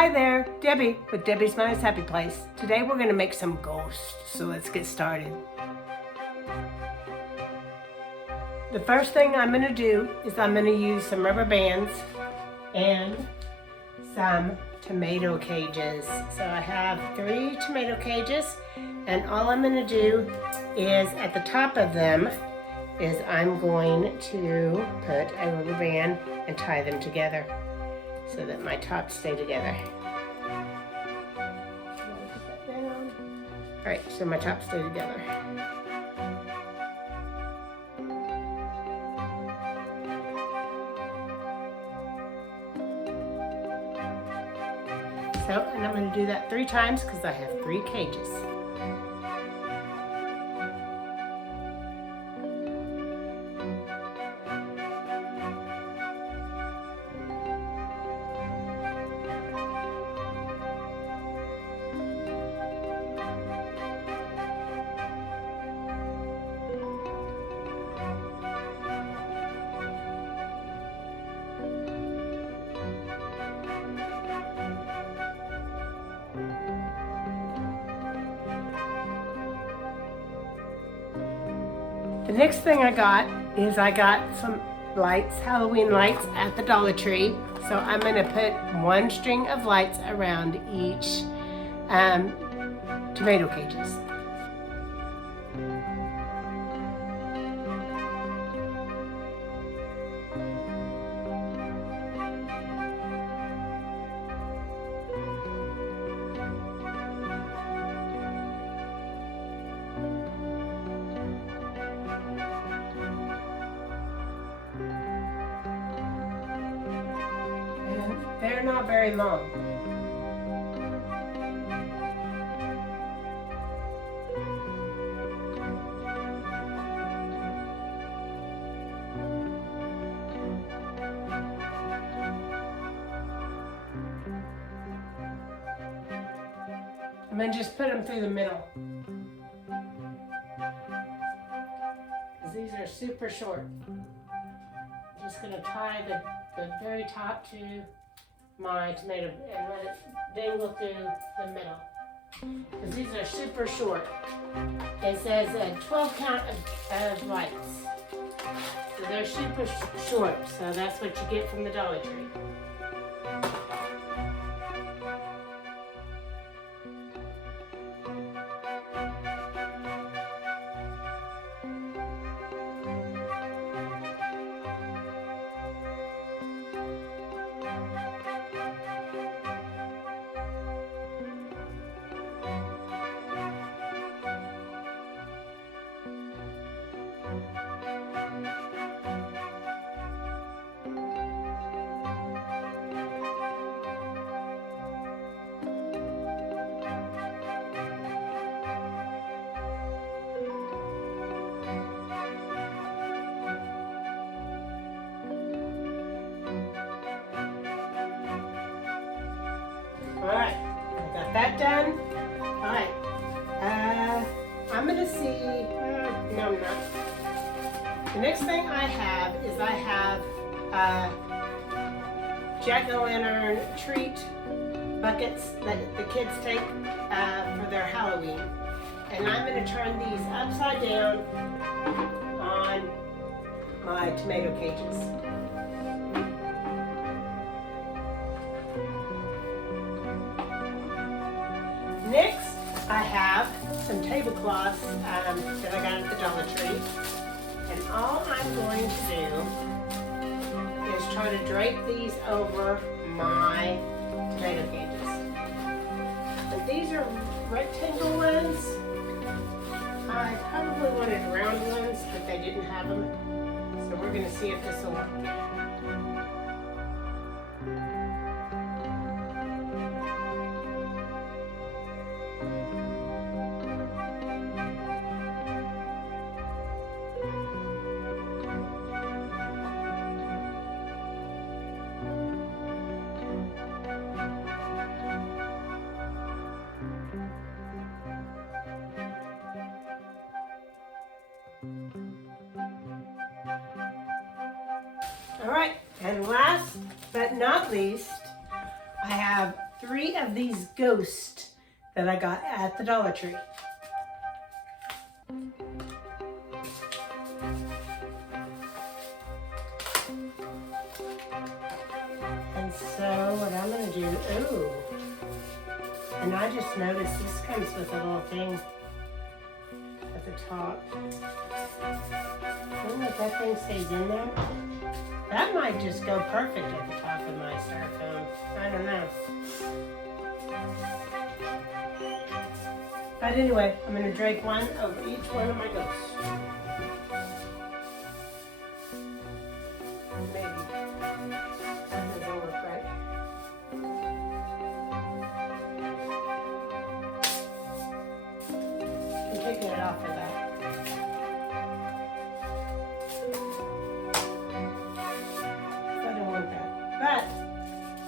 Hi there, Debbie with Debbie's Nice Happy Place. Today we're going to make some ghosts, so let's get started. The first thing I'm going to do is I'm going to use some rubber bands and some tomato cages. So I have 3 tomato cages, and all I'm going to do is at the top of them is I'm going to put a rubber band and tie them together so that my tops stay together. Alright, so my tops stay together. So, and I'm going to do that 3 times because I have 3 cages. The next thing I got is I got some lights, Halloween lights at the Dollar Tree. So I'm going to put 1 string of lights around each tomato cages. They're not very long. And then just put them through the middle. Because these are super short. I'm just going to tie the very top to my tomato and let it dangle through the middle. Because these are super short. It says 12 count of lights. So they're super short, so that's what you get from the Dollar Tree. Alright, I got that done. Alright, I'm going to see, no I'm not. The next thing I have is I have jack-o'-lantern treat buckets that the kids take for their Halloween. And I'm going to turn these upside down on my tomato cages. Next, I have some tablecloths that I got at the Dollar Tree. And all I'm going to do is try to drape these over my tomato cages. And these are rectangle ones. I probably wanted round ones, but they didn't have them. So we're going to see if this will work. All right, and last but not least, I have 3 of these ghosts that I got at the Dollar Tree. And so what I'm going to do, ooh, and I just noticed this comes with a little thing at the top. I don't know if that thing stays in there. That might just go perfect at the top of my styrofoam. I don't know. But anyway, I'm going to drape one over each one of my ghosts. Maybe. That doesn't work right. I'm taking it off of that. But,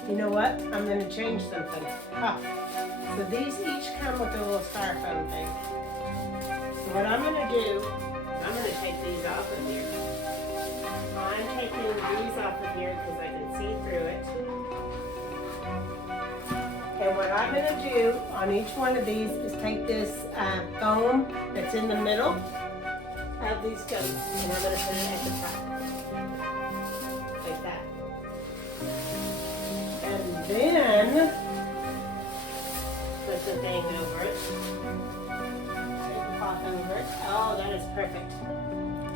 you know what? I'm going to change something. Ah, so these each come with a little styrofoam thing. So what I'm going to do, I'm going to take these off of here. I'm taking these off of here because I can see through it. And what I'm going to do on each one of these is take this foam that's in the middle of these ghosts and I'm going to put it at the top. Like that. Then put the thing over it. Take the cloth over it. Oh, that is perfect.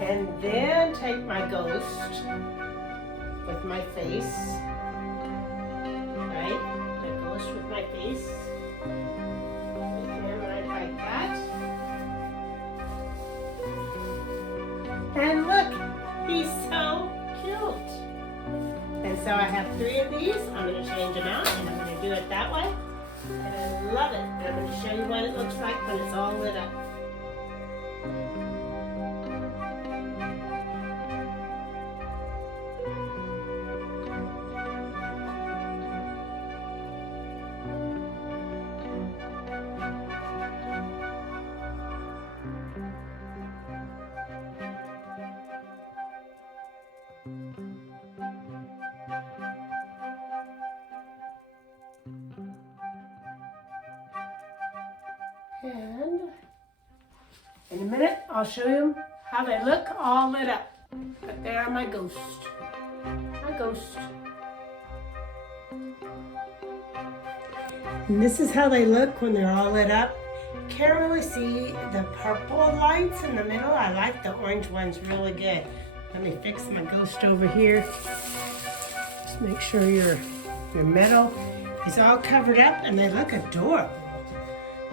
And then take my ghost with my face. Right? My ghost with my face. Put him right like that. And look, he's so cute. And so I have 3 of these. I'm going to change them out and I'm going to do it that way. And I love it. And I'm going to show you what it looks like when it's all lit up. And in a minute, I'll show you how they look all lit up. But they are my ghost. My ghost. And this is how they look when they're all lit up. Can't really see the purple lights in the middle. I like the orange ones really good. Let me fix my ghost over here. Just make sure your metal is all covered up and they look adorable.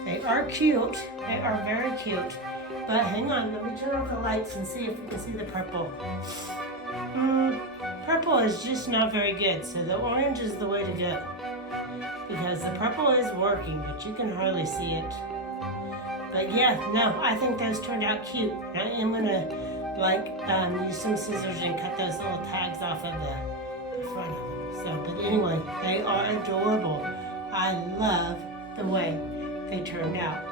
They are cute. They are very cute. But hang on, let me turn off the lights and see if you can see the purple. Purple is just not very good, so the orange is the way to go. Because the purple is working, but you can hardly see it. But yeah, no, I think those turned out cute. I am gonna use some scissors and cut those little tags off of the front of them. So, but anyway, they are adorable. I love the way they turned out.